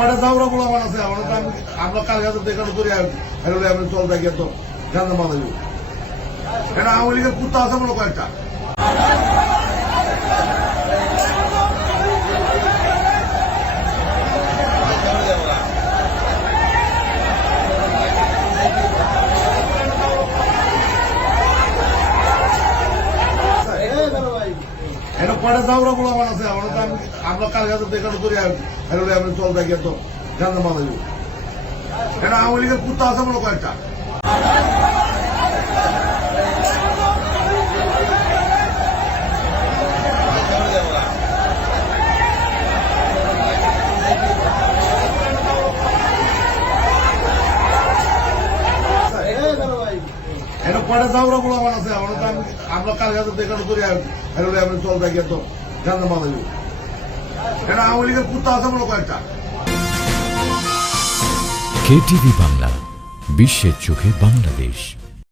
কয়টা দাওরা বলা আমার আছে আমরা কাল হাতে দেখানো করি আমি চল দেখি তো জানতে মারা যাবো এটা আওয়ামী লীগের কুত্তা আছে বলো কয়েকটা এটা কয়টা দাওরা বলা আমার আছে আমরা কাল হাতে দেখানো করি আমি চল দেখি তো জানতে মারা যাবো এটা আওয়ামী লীগের কুত্তা আছে বলো কয়েকটা এটা কয়টা দাওরা বলা আমার আছে আমরা কাল হাতে দেখানো করি আমি চল দেখি তো জানতে মারা যাবো এটা আওয়ামী লীগের কুত্তা আছে বলো কয়েকটা কেটিভি বাংলা, বিশ্বের চোখে বাংলাদেশ।